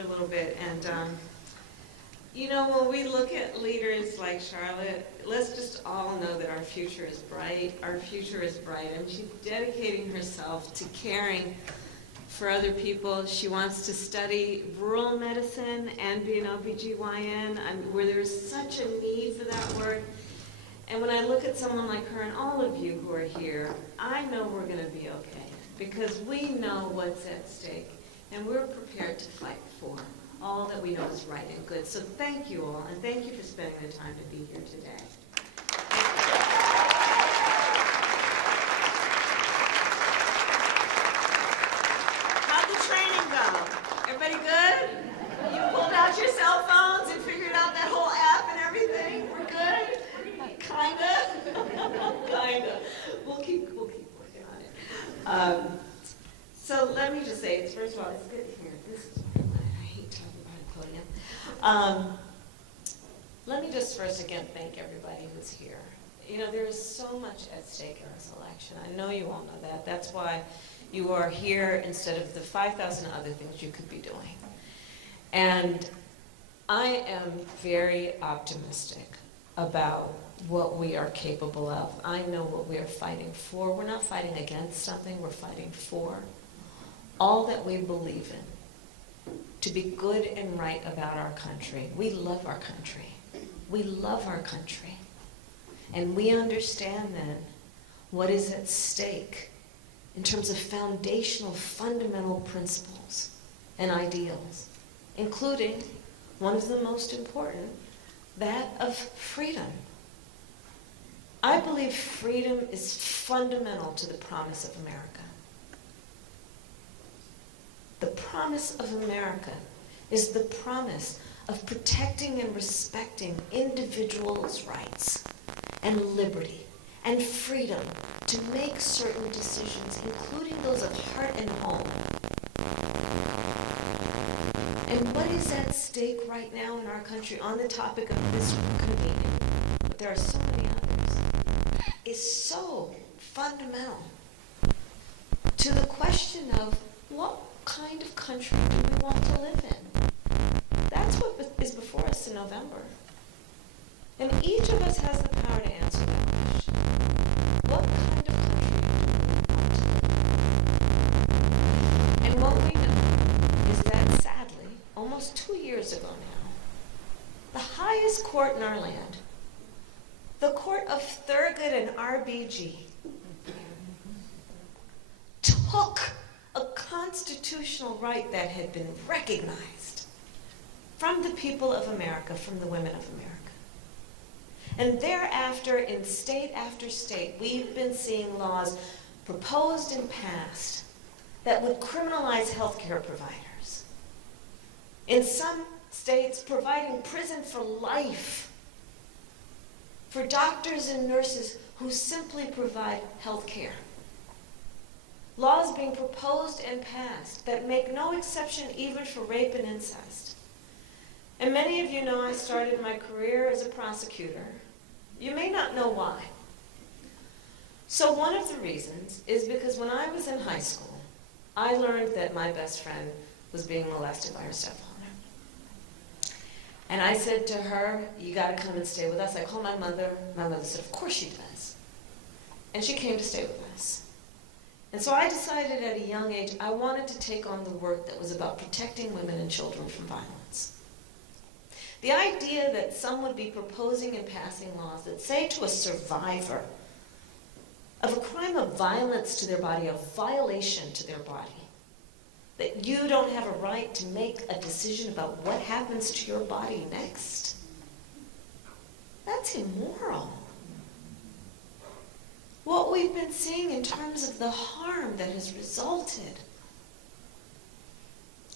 for a little bit. And you know, when we look at leaders like Charlotte, let's just all know that our future is bright. Our future is bright. And she's dedicating herself to caring for other people. She wants to study rural medicine and be an OBGYN, where there's such a need for that work. And when I look at someone like her and all of you who are here, I know we're going to be okay, because we know what's at stake, and we're prepared to fight for all that we know is right and good. So thank you all, and thank you for spending the time to be here today. How'd the training go? Everybody good? You pulled out your cell phones and figured out that whole app and everything? We're good? Kinda. We'll keep working on it. So let me just say, first of all, it's good to hear. This is what I hate talking about a podium. Let me just first again thank everybody who's here. You know, there is so much at stake in this election. I know you all know that. That's why you are here instead of the 5,000 other things you could be doing. And I am very optimistic about what we are capable of. I know what we are fighting for. We're not fighting against something, we're fighting for all that we believe in, to be good and right about our country. We love our country. We love our country. And we understand then what is at stake in terms of foundational, fundamental principles and ideals, including one of the most important, that of freedom. I believe freedom is fundamental to the promise of America. The promise of America is the promise of protecting and respecting individuals' rights and liberty and freedom to make certain decisions, including those of heart and home. And what is at stake right now in our country on the topic of this convening, but there are so many others, is so fundamental to the question of what kind of country do we want to live in? That's what is before us in November. And each of us has the power to answer that question. What kind of country do we want to live in? And what we know is that, sadly, almost 2 years ago now, the highest court in our land, the court of Thurgood and RBG, took a constitutional right that had been recognized from the people of America, from the women of America. And thereafter, in state after state, we've been seeing laws proposed and passed that would criminalize healthcare providers. In some states, providing prison for life for doctors and nurses who simply provide health care. Laws being proposed and passed that make no exception even for rape and incest. And many of you know I started my career as a prosecutor. You may not know why. So one of the reasons is because when I was in high school, I learned that my best friend was being molested by her stepfather. And I said to her, you gotta come and stay with us. I called my mother. My mother said, of course she does. And she came to stay with us. And so I decided at a young age I wanted to take on the work that was about protecting women and children from violence. The idea that some would be proposing and passing laws that say to a survivor of a crime of violence to their body, a violation to their body, that you don't have a right to make a decision about what happens to your body next. That's immoral. What we've been seeing in terms of the harm that has resulted.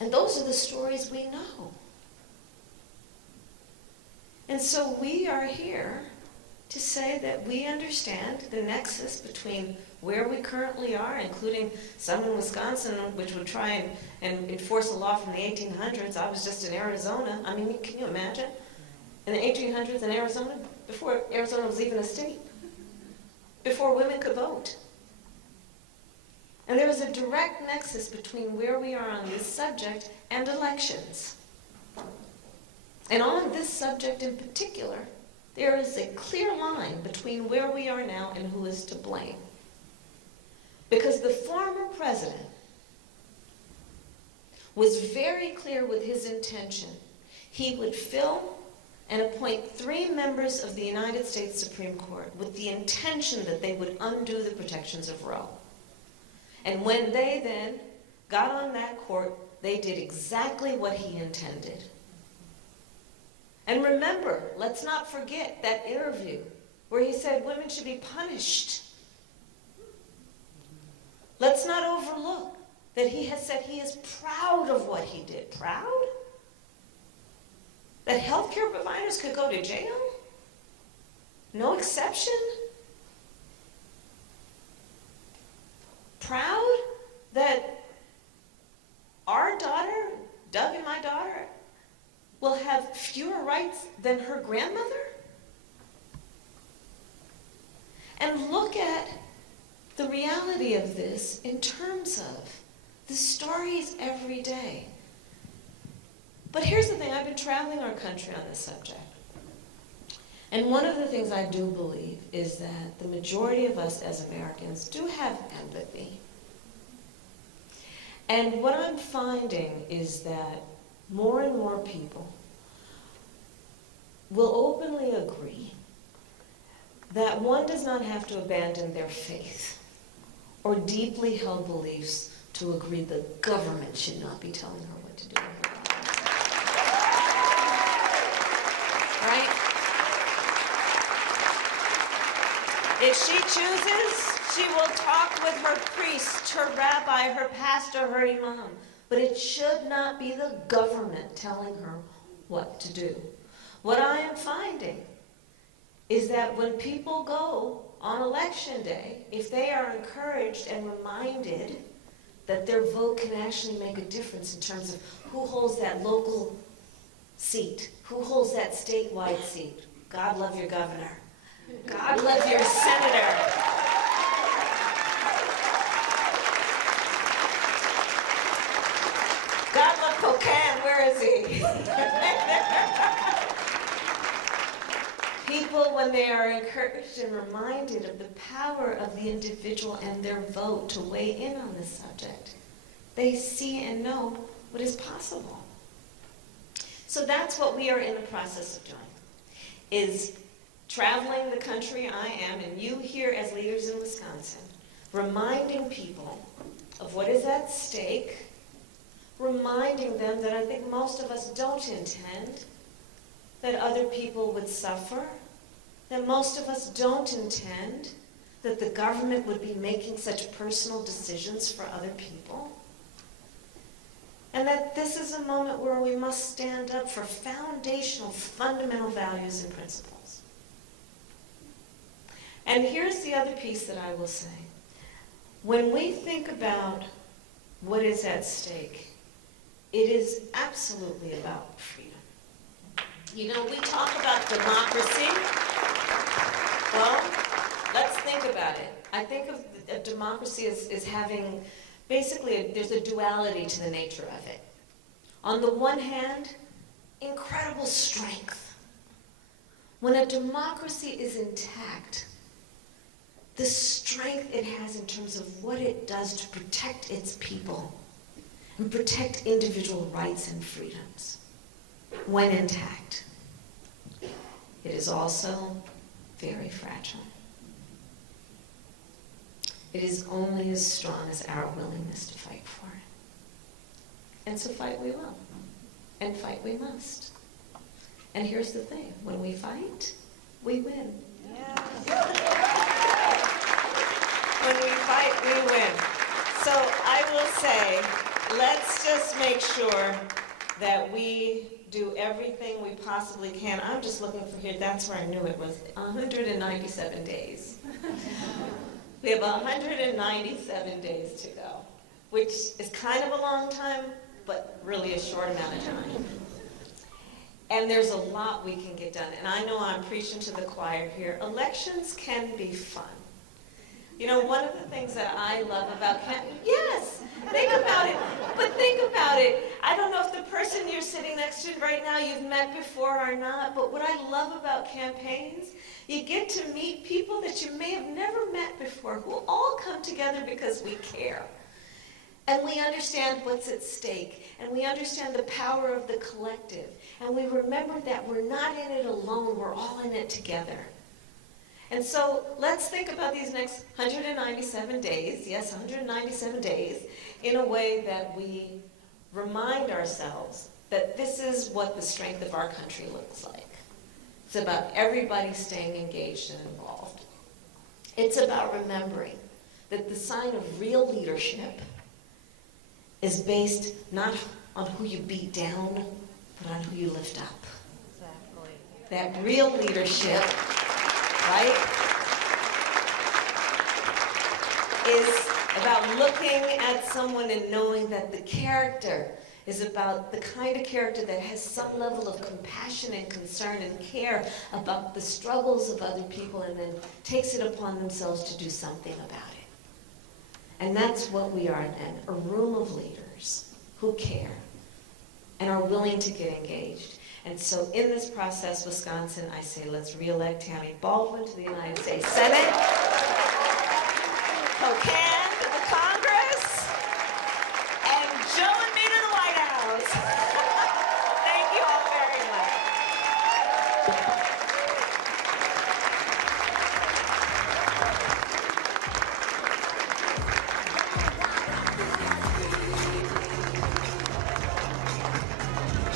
And those are the stories we know. And so we are here to say that we understand the nexus between where we currently are, including some in Wisconsin, which would try and enforce a law from the 1800s. I was just in Arizona. I mean, can you imagine? In the 1800s in Arizona, before Arizona was even a state, before women could vote. And there is a direct nexus between where we are on this subject and elections. And on this subject in particular, there is a clear line between where we are now and who is to blame. Because the former president was very clear with his intention. He would fill and appoint 3 members of the United States Supreme Court with the intention that they would undo the protections of Roe. And when they then got on that court, they did exactly what he intended. And remember, let's not forget that interview where he said women should be punished. Let's not overlook that he has said he is proud of what he did. Proud? That healthcare providers could go to jail? No exception? Proud that our daughter, Doug and my daughter, will have fewer rights than her grandmother? And look at the reality of this in terms of the stories every day. But here's the thing, I've been traveling our country on this subject. And one of the things I do believe is that the majority of us as Americans do have empathy. And what I'm finding is that more and more people will openly agree that one does not have to abandon their faith or deeply held beliefs to agree the government should not be telling her what to do with her lives. Right? If she chooses, she will talk with her priest, her rabbi, her pastor, her imam. But it should not be the government telling her what to do. What I am finding is that when people go on election day, if they are encouraged and reminded that their vote can actually make a difference in terms of who holds that local seat, who holds that statewide seat. God love your governor. God love your senator. God love Cocan, where is he? People, when they are encouraged and reminded of the power of the individual and their vote to weigh in on this subject, they see and know what is possible. So that's what we are in the process of doing, is traveling the country I am, and you here as leaders in Wisconsin, reminding people of what is at stake, reminding them that I think most of us don't intend that other people would suffer, that most of us don't intend that the government would be making such personal decisions for other people, and that this is a moment where we must stand up for foundational, fundamental values and principles. And here's the other piece that I will say. When we think about what is at stake, it is absolutely about freedom. You know, we talk about democracy. Well, let's think about it. I think of democracy as having, basically, there's a duality to the nature of it. On the one hand, incredible strength. When a democracy is intact, the strength it has in terms of what it does to protect its people and protect individual rights and freedoms when intact. It is also very fragile. It is only as strong as our willingness to fight for it. And so fight we will. And fight we must. And here's the thing. When we fight, we win. When we fight, we win. So I will say, let's just make sure that we do everything we possibly can. I'm just looking for here, that's where I knew it was, 197 days. We have 197 days to go, which is kind of a long time, but really a short amount of time. And there's a lot we can get done. And I know I'm preaching to the choir here. Elections can be fun. You know, one of the things that I love about yes, think about it. But think about it. I don't know if the person you're sitting next to right now you've met before or not, but what I love about campaigns, you get to meet people that you may have never met before who all come together because we care. And we understand what's at stake, and we understand the power of the collective, and we remember that we're not in it alone, we're all in it together. And so let's think about these next 197 days, yes, 197 days, in a way that we remind ourselves that this is what the strength of our country looks like. It's about everybody staying engaged and involved. It's about remembering that the sign of real leadership is based not on who you beat down, but on who you lift up. Exactly. That real leadership, right, is about looking at someone and knowing that the character is about the kind of character that has some level of compassion and concern and care about the struggles of other people and then takes it upon themselves to do something about it. And that's what we are then, a room of leaders who care and are willing to get engaged. And so in this process, Wisconsin, I say let's re-elect Tammy Baldwin to the United States Senate, Cocan to the Congress, and Joe and me to the White House. Thank you all very much.